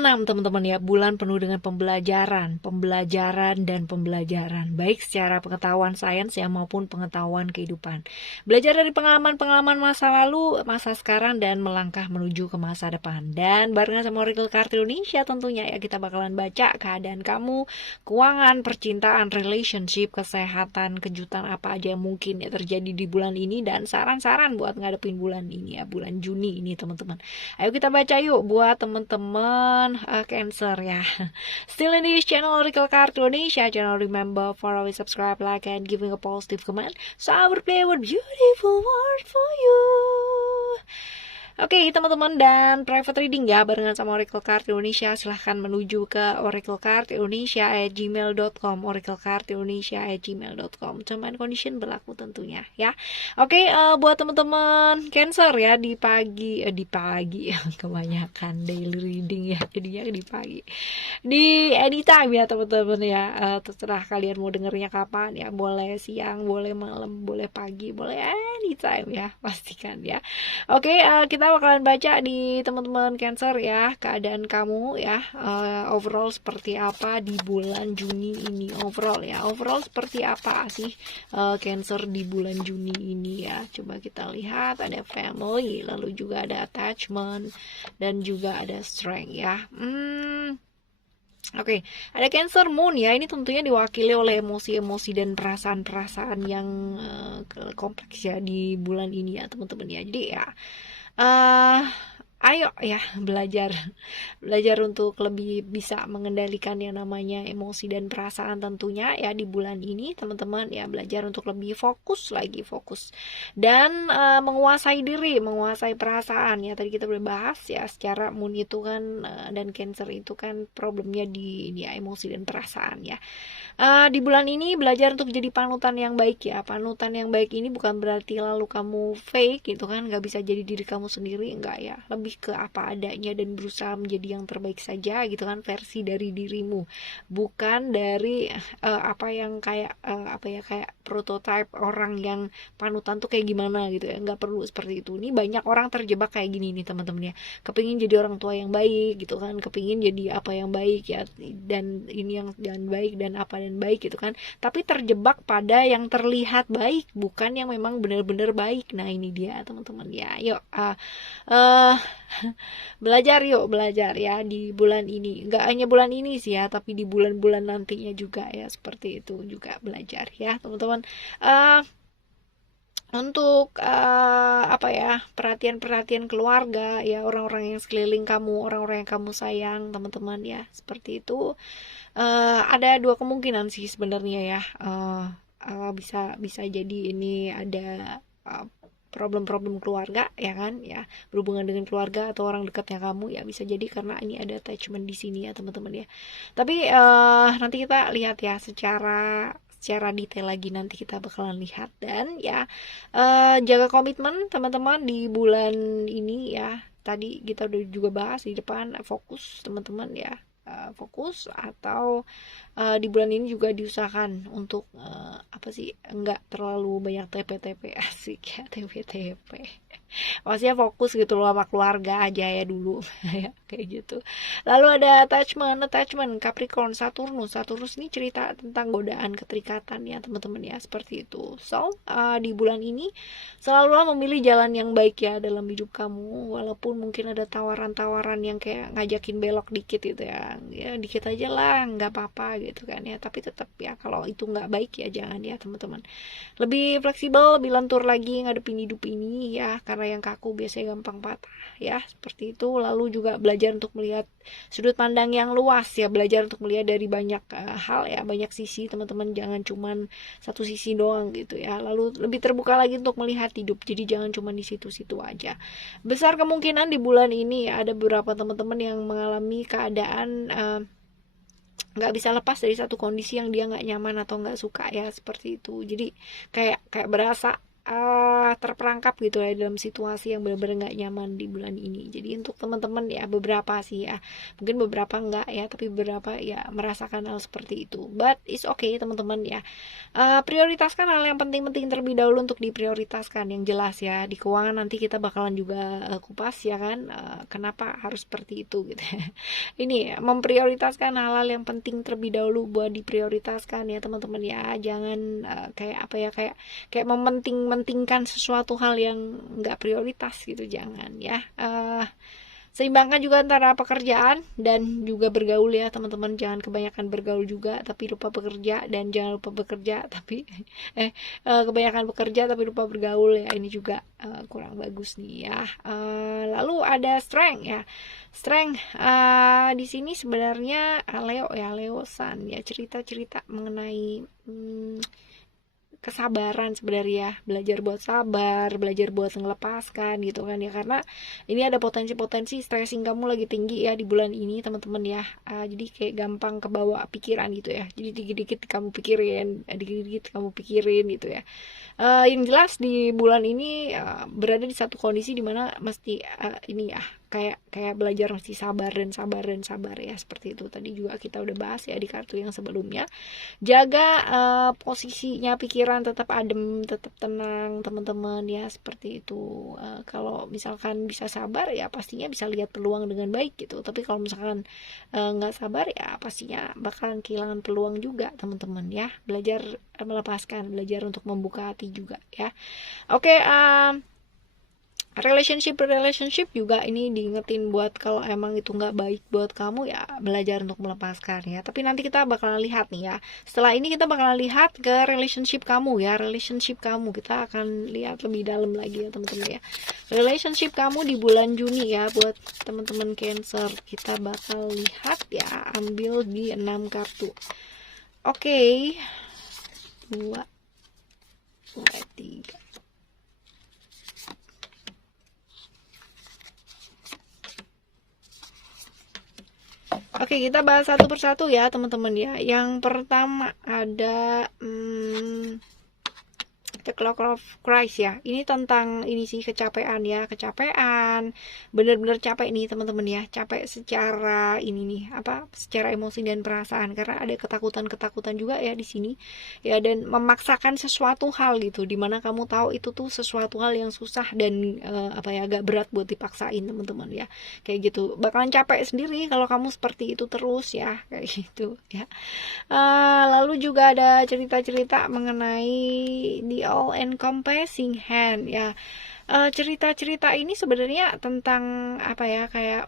6 teman-teman ya, bulan penuh dengan pembelajaran dan pembelajaran, baik secara pengetahuan sains ya maupun pengetahuan kehidupan. Belajar dari pengalaman-pengalaman masa lalu, masa sekarang, dan melangkah menuju ke masa depan. Dan barengan sama Oracle Card Indonesia tentunya ya, kita bakalan baca keadaan kamu, keuangan, percintaan, relationship, kesehatan, kejutan apa aja yang mungkin ya terjadi di bulan ini, dan saran-saran buat ngadepin bulan ini ya, bulan Juni ini teman-teman. Ayo kita baca yuk buat teman-teman Cancer ya. Still in this channel Oracle Card Indonesia channel. Remember for always subscribe, like, and giving a positive comment. So I will play with beautiful word for you. Oke teman-teman, dan private reading ya barengan sama Oracle Card Indonesia, silahkan menuju ke oraclecardindonesia@gmail.com, oraclecardindonesia@gmail.com. Term and condition berlaku tentunya ya. Oke, buat teman-teman Cancer ya, di pagi kebanyakan daily reading ya, jadinya di pagi, di anytime ya teman-teman ya. Terserah kalian mau dengernya kapan ya, boleh siang, boleh malam, boleh pagi, boleh anytime ya, pastikan ya. Oke, kita bakalan baca di teman-teman Cancer ya, keadaan kamu ya, overall seperti apa di bulan Juni ini. Overall ya, overall seperti apa sih Cancer di bulan Juni ini ya. Coba kita lihat, ada family, lalu juga ada attachment, dan juga ada strength ya. Oke, ada Cancer Moon ya, ini tentunya diwakili oleh emosi-emosi dan perasaan-perasaan yang kompleks ya di bulan ini ya teman-teman ya. Jadi ya, ayo ya belajar untuk lebih bisa mengendalikan yang namanya emosi dan perasaan tentunya ya di bulan ini teman-teman ya. Belajar untuk lebih fokus dan menguasai diri, menguasai perasaan ya. Tadi kita udah bahas ya, secara Moon itu kan dan Cancer itu kan problemnya di ini ya, emosi dan perasaan ya. Di bulan ini belajar untuk jadi panutan yang baik ya. Panutan yang baik ini bukan berarti lalu kamu fake gitu kan, nggak bisa jadi diri kamu sendiri, enggak ya. Lebih ke apa adanya dan berusaha menjadi yang terbaik saja gitu kan, versi dari dirimu, bukan dari apa yang kayak kayak prototype orang yang panutan tuh kayak gimana gitu ya. Nggak perlu seperti itu. Ini banyak orang terjebak kayak gini nih teman-teman ya, kepingin jadi orang tua yang baik gitu kan, kepingin jadi apa yang baik ya, dan ini yang dan baik dan apa dan baik gitu kan, tapi terjebak pada yang terlihat baik, bukan yang memang benar-benar baik. Nah ini dia teman-teman ya. Yuk belajar ya di bulan ini. Nggak hanya bulan ini sih ya, tapi di bulan-bulan nantinya juga ya, seperti itu juga belajar ya teman-teman. Untuk apa ya, perhatian keluarga ya, orang-orang yang sekeliling kamu, orang-orang yang kamu sayang teman-teman ya, seperti itu. Ada dua kemungkinan sih sebenarnya ya. Bisa jadi ini ada problem-problem keluarga ya kan ya, berhubungan dengan keluarga atau orang dekatnya kamu ya, bisa jadi karena ini ada attachment di sini ya teman-teman ya. Tapi nanti kita lihat ya secara detail lagi, nanti kita bakalan lihat. Dan ya jaga komitmen teman-teman di bulan ini ya. Tadi kita udah juga bahas di depan, fokus teman-teman ya. Fokus, atau di bulan ini juga diusahakan untuk apa sih, enggak terlalu banyak TP-TP, asik ya TP-TP. Maksudnya fokus gitu loh sama keluarga aja ya dulu ya, kayak gitu. Lalu ada attachment Capricorn, Saturnus ini cerita tentang godaan keterikatan ya teman-teman ya, seperti itu. So di bulan ini selalu memilih jalan yang baik ya dalam hidup kamu, walaupun mungkin ada tawaran-tawaran yang kayak ngajakin belok dikit gitu ya dikit aja lah, nggak apa-apa gitu kan ya, tapi tetap ya kalau itu nggak baik ya jangan ya teman-teman. Lebih fleksibel, lebih lentur lagi ngadepin hidup ini ya, karena yang kaku biasanya gampang patah ya, seperti itu. Lalu juga belajar untuk melihat sudut pandang yang luas ya, belajar untuk melihat dari banyak hal ya, banyak sisi teman-teman, jangan cuman satu sisi doang gitu ya. Lalu lebih terbuka lagi untuk melihat hidup, jadi jangan cuma di situ-situ aja. Besar kemungkinan di bulan ini ya, ada beberapa teman-teman yang mengalami keadaan nggak bisa lepas dari satu kondisi yang dia nggak nyaman atau nggak suka ya, seperti itu. Jadi kayak berasa terperangkap gitu ya dalam situasi yang benar-benar nggak nyaman di bulan ini. Jadi untuk teman-teman ya, beberapa sih ya, mungkin beberapa enggak ya, tapi beberapa ya merasakan hal seperti itu. But it's okay teman-teman ya. Prioritaskan hal yang penting-penting terlebih dahulu untuk diprioritaskan, yang jelas ya. Di keuangan nanti kita bakalan juga kupas ya kan, kenapa harus seperti itu gitu. Ini memprioritaskan hal-hal yang penting terlebih dahulu buat diprioritaskan ya teman-teman ya. Jangan kayak apa ya, kayak mementingkan sesuatu hal yang nggak prioritas gitu, jangan ya. Seimbangkan juga antara pekerjaan dan juga bergaul ya teman-teman. Jangan kebanyakan bergaul juga tapi lupa bekerja, dan jangan lupa bekerja tapi kebanyakan bekerja tapi lupa bergaul ya, ini juga kurang bagus nih ya. Lalu ada strength ya. Strength di sini sebenarnya Leo ya, Leo Sun ya, cerita-cerita mengenai kesabaran sebenarnya, belajar buat sabar, belajar buat ngelepaskan gitu kan ya, karena ini ada potensi-potensi stressing kamu lagi tinggi ya di bulan ini teman-teman ya. Jadi kayak gampang kebawa pikiran gitu ya, jadi dikit-dikit kamu pikirin, dikit-dikit kamu pikirin gitu ya. Yang jelas di bulan ini berada di satu kondisi dimana mesti ini ya, kayak belajar mesti sabar dan sabar dan sabar ya, seperti itu. Tadi juga kita udah bahas ya di kartu yang sebelumnya. Jaga posisinya pikiran tetap adem, tetap tenang teman-teman ya, seperti itu. Kalau misalkan bisa sabar ya pastinya bisa lihat peluang dengan baik gitu, tapi kalau misalkan nggak sabar ya pastinya bakalan kehilangan peluang juga teman-teman ya. Belajar melepaskan, belajar untuk membuka hati juga ya. Oke, relationship juga ini diingetin buat kalau emang itu nggak baik buat kamu ya, belajar untuk melepaskan ya. Tapi nanti kita bakalan lihat nih ya, setelah ini kita bakalan lihat ke relationship kamu ya. Relationship kamu kita akan lihat lebih dalam lagi ya teman-teman ya. Relationship kamu di bulan Juni ya, buat teman-teman Cancer kita bakal lihat ya. Ambil di 6 kartu. Oke, 2 3. Oke, kita bahas satu persatu ya teman-teman ya. Yang pertama ada The Clock of Christ ya. Ini tentang ini sih, kecapean ya, kecapean. Bener-bener capek nih teman-teman ya. Capek secara ini nih, secara emosi dan perasaan, karena ada ketakutan-ketakutan juga ya di sini. Ya, dan memaksakan sesuatu hal gitu, dimana kamu tahu itu tuh sesuatu hal yang susah dan agak berat buat dipaksain teman-teman ya. Kayak gitu. Bakalan capek sendiri kalau kamu seperti itu terus ya, kayak gitu ya. Lalu juga ada cerita-cerita mengenai The All Encompassing Hand ya. Cerita-cerita ini sebenarnya tentang kayak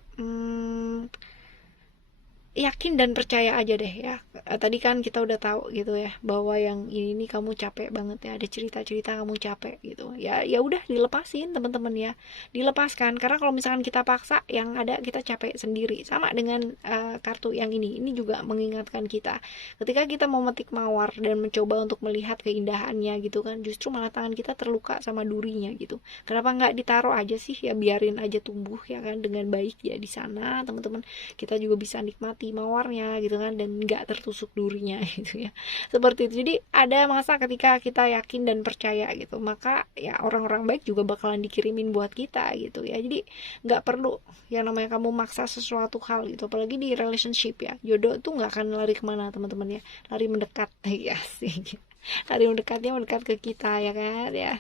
yakin dan percaya aja deh ya. Tadi kan kita udah tahu gitu ya, bahwa yang ini kamu capek banget ya, ada cerita-cerita kamu capek gitu ya. Ya udah, dilepasin teman-teman ya, dilepaskan. Karena kalau misalkan kita paksa, yang ada kita capek sendiri. Sama dengan kartu yang ini juga mengingatkan kita, ketika kita memetik mawar dan mencoba untuk melihat keindahannya gitu kan, justru malah tangan kita terluka sama durinya gitu. Kenapa nggak ditaruh aja sih ya, biarin aja tumbuh ya kan dengan baik ya di sana teman-teman. Kita juga bisa nikmati mawarnya gitu kan, dan nggak tertusuk durinya gitu ya, seperti itu. Jadi ada masa ketika kita yakin dan percaya gitu, maka ya orang-orang baik juga bakalan dikirimin buat kita gitu ya. Jadi nggak perlu yang namanya kamu maksa sesuatu hal gitu, apalagi di relationship ya. Jodoh tuh nggak akan lari kemana teman-teman ya, lari mendekat ya sih. Lari mendekatnya mendekat ke kita ya kan ya.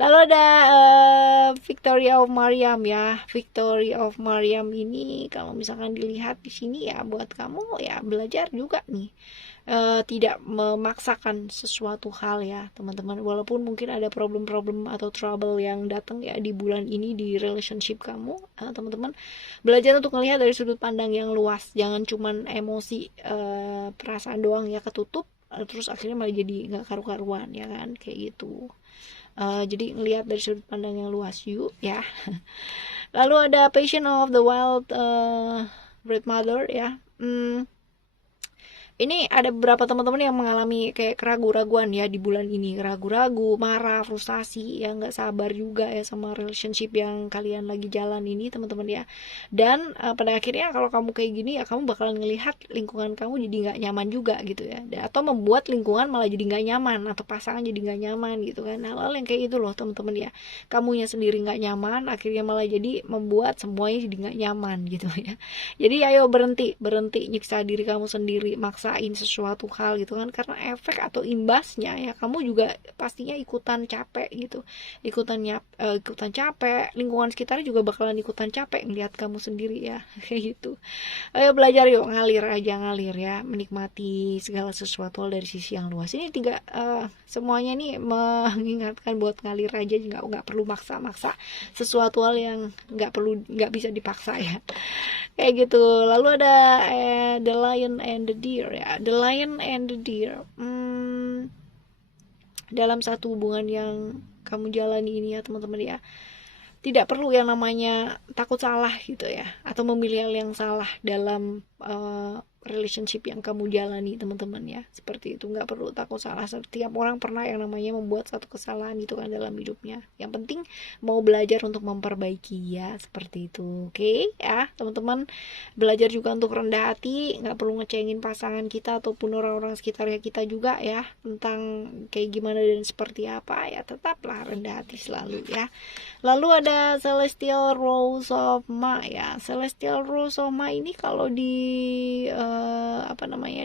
Lalu ada Victory of Mariam ya. Victory of Mariam ini kalau misalkan dilihat di sini ya, buat kamu ya belajar juga nih. Tidak memaksakan sesuatu hal ya teman-teman, walaupun mungkin ada problem-problem atau trouble yang datang ya di bulan ini di relationship kamu, teman-teman belajar untuk melihat dari sudut pandang yang luas. Jangan cuman emosi perasaan doang ya ketutup, terus akhirnya malah jadi nggak karu-karuan ya kan, kayak gitu. Jadi ngelihat dari sudut pandang yang luas yuk ya. Lalu ada Passion of the Wild Red Mother ya. Ini ada beberapa teman-teman yang mengalami kayak keraguan-raguan ya di bulan ini, ragu-ragu, marah, frustasi, ya nggak sabar juga ya sama relationship yang kalian lagi jalan ini teman-teman ya. Dan pada akhirnya kalau kamu kayak gini ya kamu bakalan ngelihat lingkungan kamu jadi nggak nyaman juga gitu ya, atau membuat lingkungan malah jadi nggak nyaman atau pasangan jadi nggak nyaman gitu kan. Hal-hal yang kayak gitu loh teman-teman ya, kamunya sendiri nggak nyaman akhirnya malah jadi membuat semuanya jadi nggak nyaman gitu ya. Jadi ayo berhenti nyiksa diri kamu sendiri, maksain sesuatu hal gitu kan, karena efek atau imbasnya ya kamu juga pastinya ikutan capek gitu, ikutan capek, lingkungan sekitar juga bakalan ikutan capek ngeliat kamu sendiri ya. Kayak gitu. Ayo belajar yuk, ngalir ya, menikmati segala sesuatu dari sisi yang luas. Ini tiga semuanya nih mengingatkan buat ngalir aja, nggak perlu maksa-maksa sesuatu hal yang nggak bisa dipaksa ya. Kayak gitu. Lalu ada The Lion and the Deer ya. The Lion and the Deer. Dalam satu hubungan yang kamu jalani ini ya teman-teman ya, tidak perlu yang namanya takut salah gitu ya, atau memilih hal yang salah dalam relationship yang kamu jalani teman-teman ya. Seperti itu, nggak perlu takut salah. Setiap orang pernah yang namanya membuat satu kesalahan itu kan dalam hidupnya. Yang penting mau belajar untuk memperbaiki ya, seperti itu. Oke ya teman-teman, belajar juga untuk rendah hati, nggak perlu ngecengin pasangan kita ataupun orang-orang sekitar kita juga ya, tentang kayak gimana dan seperti apa ya, tetaplah rendah hati selalu ya. Lalu ada Celestial Rose of Ma ya. Celestial Rose of Ma ini kalau di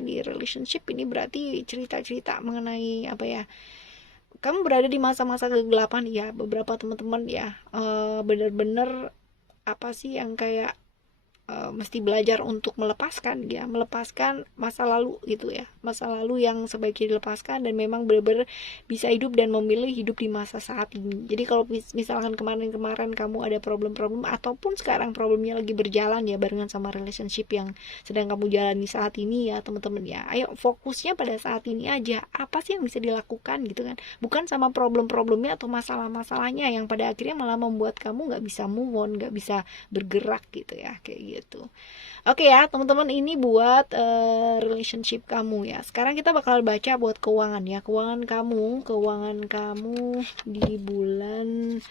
di relationship ini berarti cerita-cerita mengenai apa ya, kamu berada di masa-masa kegelapan ya. Beberapa teman-teman ya bener-bener apa sih yang kayak mesti belajar untuk melepaskan masa lalu gitu ya, masa lalu yang sebaiknya dilepaskan dan memang benar-benar bisa hidup dan memilih hidup di masa saat ini. Jadi kalau misalkan kemarin-kemarin kamu ada problem-problem ataupun sekarang problemnya lagi berjalan ya barengan sama relationship yang sedang kamu jalani saat ini ya teman-teman ya, ayo fokusnya pada saat ini aja, apa sih yang bisa dilakukan gitu kan, bukan sama problem-problemnya atau masalah-masalahnya yang pada akhirnya malah membuat kamu nggak bisa move on, nggak bisa bergerak gitu ya, kayak gitu. Oke ya teman-teman, ini buat relationship kamu ya. Sekarang kita bakal baca buat keuangan ya, keuangan kamu di bulan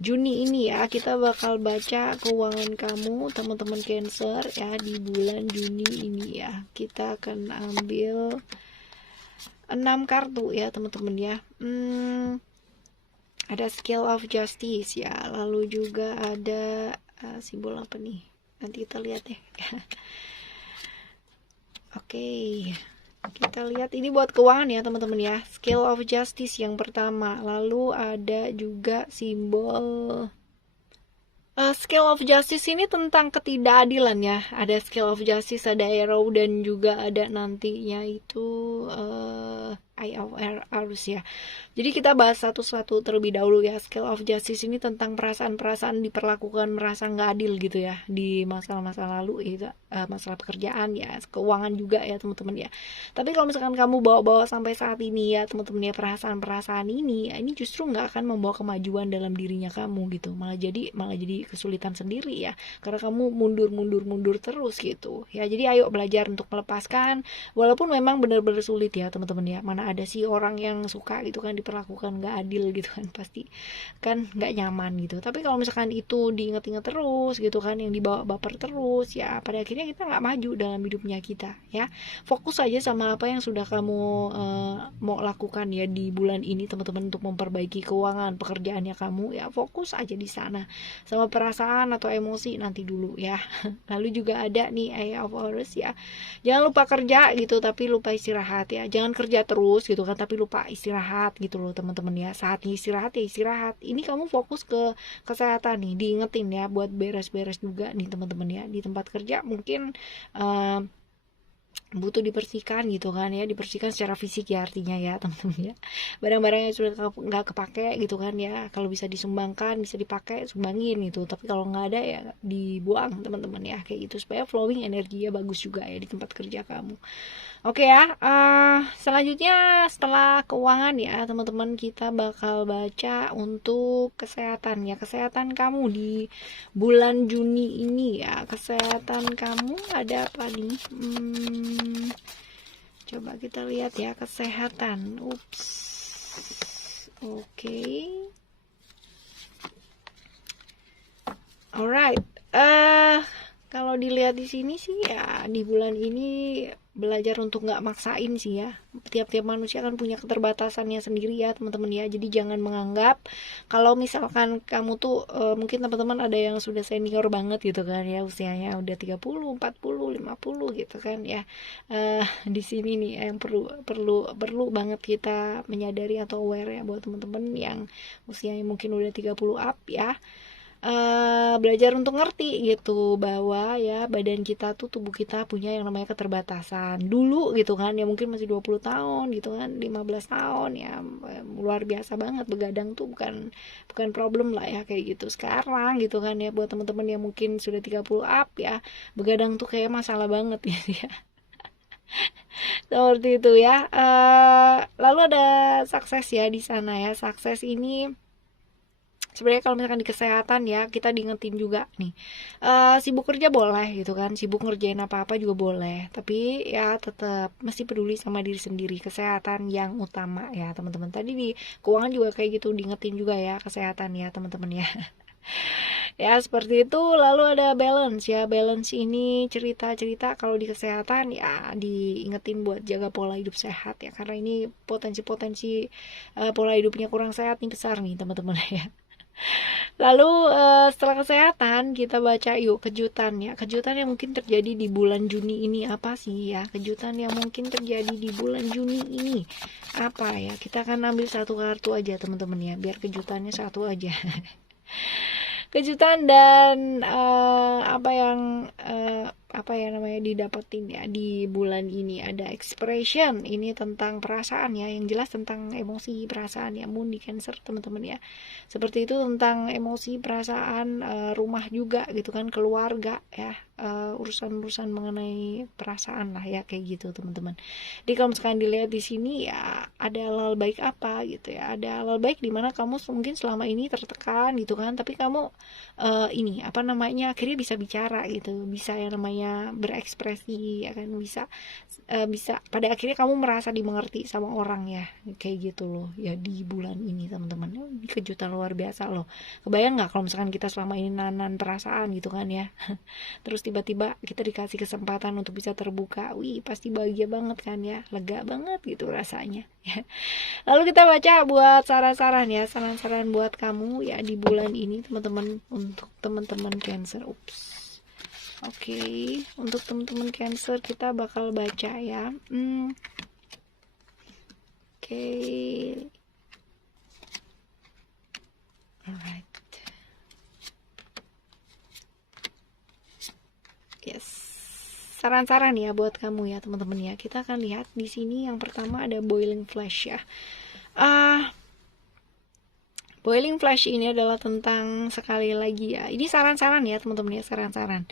Juni ini ya. Kita bakal baca keuangan kamu teman-teman Cancer ya di bulan Juni ini ya. Kita akan ambil 6 kartu ya teman-teman ya. Ada Scale of Justice ya, lalu juga ada simbol apa nih, nanti kita lihat deh. Oke, kita lihat ini buat keuangan ya teman-teman ya, Scale of Justice yang pertama, lalu ada juga simbol Scale of Justice ini tentang ketidakadilan ya. Ada Scale of Justice, ada arrow, dan juga ada nantinya itu Eye of Arus ya. Jadi kita bahas satu-satu terlebih dahulu ya. Scale of Justice ini tentang perasaan-perasaan diperlakukan merasa nggak adil gitu ya di masa-masa lalu itu, masalah pekerjaan ya, keuangan juga ya teman-teman ya. Tapi kalau misalkan kamu bawa-bawa sampai saat ini ya teman-teman ya, perasaan-perasaan ini ya, ini justru nggak akan membawa kemajuan dalam dirinya kamu gitu. Malah jadi kesulitan sendiri ya, karena kamu mundur terus gitu ya. Jadi ayo belajar untuk melepaskan, walaupun memang benar-benar sulit ya teman-teman ya. Mana ada sih orang yang suka gitu kan diperlakukan nggak adil gitu kan, pasti kan nggak nyaman gitu. Tapi kalau misalkan itu diinget-inget terus gitu kan, yang dibawa baper terus ya, pada akhirnya kita nggak maju dalam hidupnya kita ya. Fokus aja sama apa yang sudah kamu mau lakukan ya di bulan ini teman-teman, untuk memperbaiki keuangan pekerjaannya kamu ya. Fokus aja di sana, sama perasaan atau emosi nanti dulu ya. Lalu juga ada nih Eye of Horus ya, jangan lupa kerja gitu tapi lupa istirahat ya. Jangan kerja terus gitu kan tapi lupa istirahat gitu loh teman-teman ya. Saatnya istirahat ya istirahat. Ini kamu fokus ke kesehatan nih, diingetin ya buat beres-beres juga nih teman-teman ya. Di tempat kerja mungkin butuh dibersihkan gitu kan ya, dibersihkan secara fisik ya artinya ya teman-teman ya. Barang-barang yang sudah nggak kepake gitu kan ya, kalau bisa disumbangkan, bisa dipakai, sumbangin gitu. Tapi kalau nggak ada ya dibuang teman-teman ya, kayak gitu supaya flowing energinya bagus juga ya di tempat kerja kamu. Oke ya, selanjutnya setelah keuangan ya teman-teman, kita bakal baca untuk kesehatan ya. Kesehatan kamu di bulan Juni ini ya, kesehatan kamu ada apa nih? Coba kita lihat ya kesehatan. Ups. Oke. Alright. Kalau dilihat di sini sih ya di bulan ini belajar untuk nggak maksain sih ya. Tiap-tiap manusia kan punya keterbatasannya sendiri ya teman-teman ya. Jadi jangan menganggap kalau misalkan kamu tuh mungkin teman-teman ada yang sudah senior banget gitu kan ya, usianya udah 30, 40, 50 gitu kan ya. Di sini nih yang perlu banget kita menyadari atau aware ya buat teman-teman yang usianya mungkin udah 30 up ya. Belajar untuk ngerti gitu bahwa ya badan kita tuh, tubuh kita punya yang namanya keterbatasan dulu gitu kan ya, mungkin masih 20 tahun gitu kan, 15 tahun ya, luar biasa banget begadang tuh bukan problem lah ya kayak gitu. Sekarang gitu kan ya buat teman-teman yang mungkin sudah 30 up ya, begadang tuh kayak masalah banget gitu ya. Seperti itu ya. Lalu ada sukses ya di sana ya. Sukses ini sebenarnya kalau misalkan di kesehatan ya kita diingetin juga nih, sibuk kerja boleh gitu kan, sibuk ngerjain apa-apa juga boleh, tapi ya tetap mesti peduli sama diri sendiri, kesehatan yang utama ya teman-teman. Tadi di keuangan juga kayak gitu diingetin juga ya, kesehatan ya teman-teman ya. Ya seperti itu. Lalu ada balance ya. Balance ini cerita-cerita kalau di kesehatan ya diingetin buat jaga pola hidup sehat ya, karena ini potensi-potensi pola hidupnya kurang sehat nih besar nih teman-teman ya. Lalu setelah kesehatan kita baca yuk kejutan ya. Kejutan yang mungkin terjadi di bulan Juni ini apa sih ya? Kejutan yang mungkin terjadi di bulan Juni ini apa ya? Kita akan ambil satu kartu aja teman-teman ya, biar kejutannya satu aja. Kejutan dan apa ya namanya didapetin ya di bulan ini. Ada expression, ini tentang perasaan ya, yang jelas tentang emosi perasaan ya, moon di Cancer teman-teman ya. Seperti itu tentang emosi perasaan, rumah juga gitu kan, keluarga ya, urusan-urusan mengenai perasaan lah ya kayak gitu teman-teman. Jadi kalau misalkan dilihat di sini ya ada hal baik apa gitu ya, ada hal baik di mana kamu mungkin selama ini tertekan gitu kan, tapi kamu ini apa namanya akhirnya bisa bicara gitu, bisa yang namanya berekspresi ya kan, bisa pada akhirnya kamu merasa dimengerti sama orang ya kayak gitu loh ya di bulan ini teman-teman. Ini kejutan luar biasa loh. Kebayang nggak kalau misalkan kita selama ini nanan perasaan gitu kan ya, terus tiba-tiba kita dikasih kesempatan untuk bisa terbuka, wih pasti bahagia banget kan ya, lega banget gitu rasanya ya. Lalu kita baca buat saran-saran ya, saran-saran buat kamu ya di bulan ini teman-teman, untuk teman-teman Cancer. Oke, untuk teman-teman Cancer kita bakal baca ya. Oke. Alright. Yes. Saran-saran ya buat kamu ya teman-teman ya. Kita akan lihat di sini yang pertama ada boiling flash ya. Boiling flash ini adalah tentang, sekali lagi ya, ini saran-saran ya teman-teman ya, saran-saran.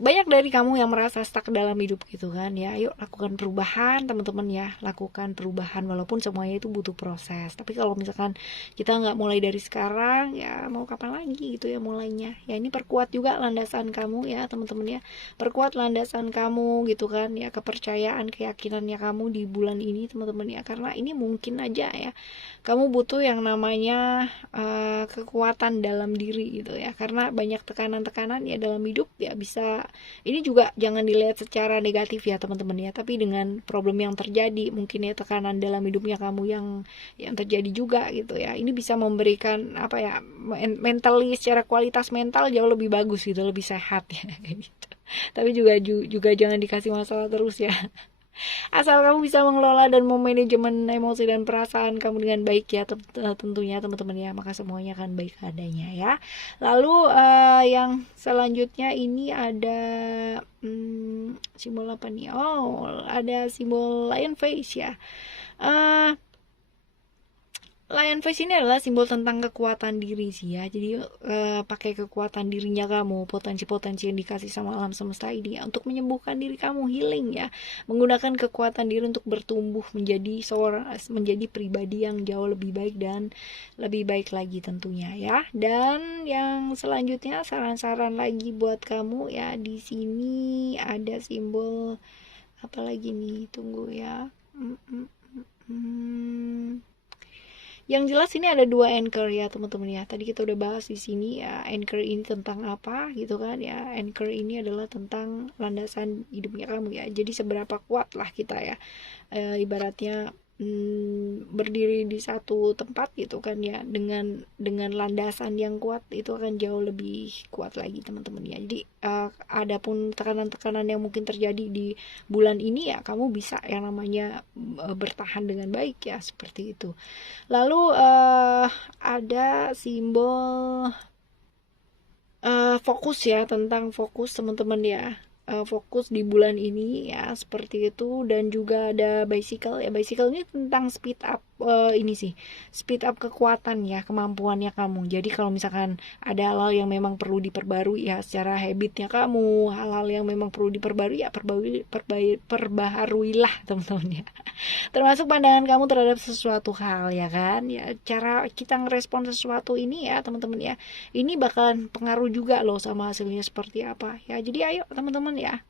Banyak dari kamu yang merasa stuck dalam hidup gitu kan ya, yuk lakukan perubahan teman-teman ya, lakukan perubahan walaupun semuanya itu butuh proses. Tapi kalau misalkan kita nggak mulai dari sekarang ya mau kapan lagi gitu ya mulainya ya. Ini perkuat juga landasan kamu ya teman-teman ya, perkuat landasan kamu gitu kan ya, kepercayaan keyakinannya kamu di bulan ini teman-teman ya, karena ini mungkin aja ya kamu butuh yang namanya kekuatan dalam diri gitu ya, karena banyak tekanan-tekanan ya dalam hidup ya. Bisa, ini juga jangan dilihat secara negatif ya teman-teman ya, tapi dengan problem yang terjadi mungkin ya, tekanan dalam hidupnya kamu yang terjadi juga gitu ya, ini bisa memberikan apa ya, mentally, secara kualitas mental jauh lebih bagus gitu, lebih sehat ya gitu. Tapi juga jangan dikasih masalah terus ya. Asal kamu bisa mengelola dan memanajemen emosi dan perasaan kamu dengan baik ya, tentunya teman-teman ya, maka semuanya akan baik adanya ya. Lalu yang selanjutnya ini ada simbol apa nih? Oh, ada simbol lion face ya. Lion face ini adalah simbol tentang kekuatan diri sih ya. Jadi pakai kekuatan dirinya kamu, potensi-potensi yang dikasih sama alam semesta ini ya, untuk menyembuhkan diri kamu, healing ya. Menggunakan kekuatan diri untuk bertumbuh menjadi pribadi yang jauh lebih baik dan lebih baik lagi tentunya ya. Dan yang selanjutnya saran-saran lagi buat kamu ya, di sini ada simbol Apalagi nih, tunggu ya. Yang jelas ini ada 2 anchor ya teman-teman ya. Tadi kita udah bahas di sini ya, anchor ini tentang apa gitu kan ya. Anchor ini adalah tentang landasan hidupnya kamu ya. Jadi seberapa kuat lah kita ya, ibaratnya berdiri di satu tempat gitu kan ya, dengan landasan yang kuat itu akan jauh lebih kuat lagi teman-teman ya. Jadi adapun tekanan-tekanan yang mungkin terjadi di bulan ini ya, kamu bisa yang namanya bertahan dengan baik ya, seperti itu. Lalu ada simbol fokus ya, tentang fokus teman-teman ya. Fokus di bulan ini ya, seperti itu. Dan juga ada bicycle ya. Bicycle ini tentang speed up, ini sih, speed up kekuatan ya, kemampuannya kamu. Jadi kalau misalkan ada hal-hal yang memang perlu diperbarui ya secara habitnya kamu, hal-hal yang memang perlu diperbarui ya, perbaharuilah teman-teman ya. Termasuk pandangan kamu terhadap sesuatu hal ya kan ya, cara kita ngerespon sesuatu ini ya teman-teman ya, ini bakalan pengaruh juga loh sama hasilnya seperti apa ya. Jadi ayo teman-teman ya,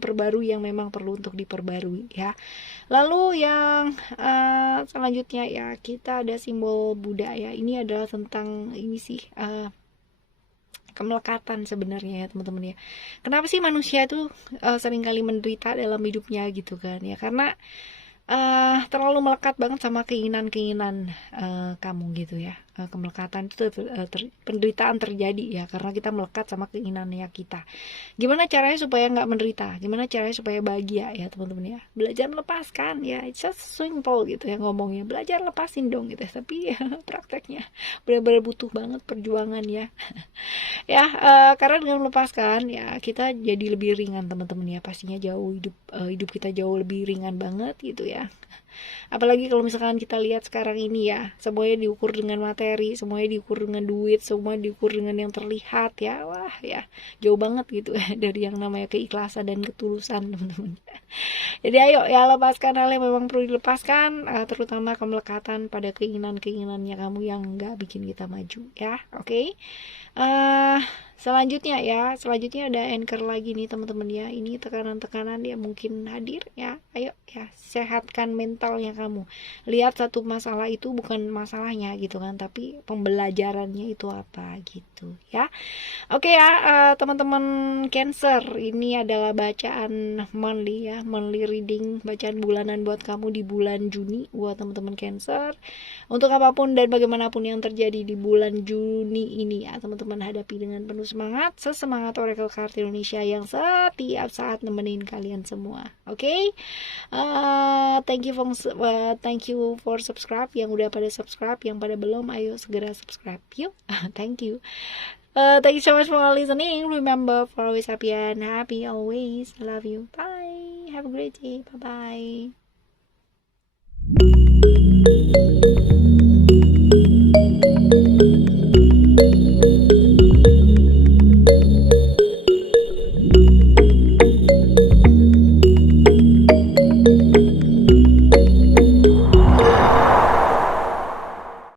perbarui yang memang perlu untuk diperbarui ya. Lalu yang selanjutnya ya, kita ada simbol Buddha ya. Ini adalah tentang ini sih, kemelekatan sebenarnya ya teman-teman ya. Kenapa sih manusia itu seringkali menderita dalam hidupnya gitu kan ya, karena terlalu melekat banget sama keinginan-keinginan kamu gitu ya. Kemelekatan itu penderitaan terjadi ya, karena kita melekat sama keinginannya kita. Gimana caranya supaya nggak menderita? Gimana caranya supaya bahagia ya teman-teman ya? Belajar melepaskan ya, it's just simple gitu ya ngomongnya. Belajar lepasin dong gitu. Tapi ya, prakteknya benar-benar butuh banget perjuangan ya. Ya, karena dengan melepaskan ya, kita jadi lebih ringan teman-teman ya. Pastinya jauh hidup kita jauh lebih ringan banget gitu ya. Apalagi kalau misalkan kita lihat sekarang ini ya, semuanya diukur dengan materi, semuanya diukur dengan duit, semua diukur dengan yang terlihat ya. Wah ya, jauh banget gitu ya dari yang namanya keikhlasan dan ketulusan teman-teman. Jadi ayo ya, lepaskan hal yang memang perlu dilepaskan, terutama kemelekatan pada keinginan-keinginannya kamu yang nggak bikin kita maju ya. Oke. Selanjutnya ada anchor lagi nih teman-teman ya. Ini tekanan-tekanan yang mungkin hadir ya. Ayo ya, sehatkan mentalnya kamu. Lihat satu masalah itu bukan masalahnya gitu kan, tapi pembelajarannya itu apa gitu ya. Oke ya, teman-teman Cancer, ini adalah bacaan monthly ya, monthly reading, bacaan bulanan buat kamu di bulan Juni buat teman-teman Cancer. Untuk apapun dan bagaimanapun yang terjadi di bulan Juni ini ya, teman-teman hadapi dengan penuh semangat, sesemangat Oracle Card Indonesia yang setiap saat nemenin kalian semua. Oke? Thank you for subscribe, yang udah pada subscribe, yang pada belum ayo segera subscribe yuk. Thank you. Thank you so much for listening. Remember, for always happy and happy always. I love you. Bye. Have a great day. Bye bye.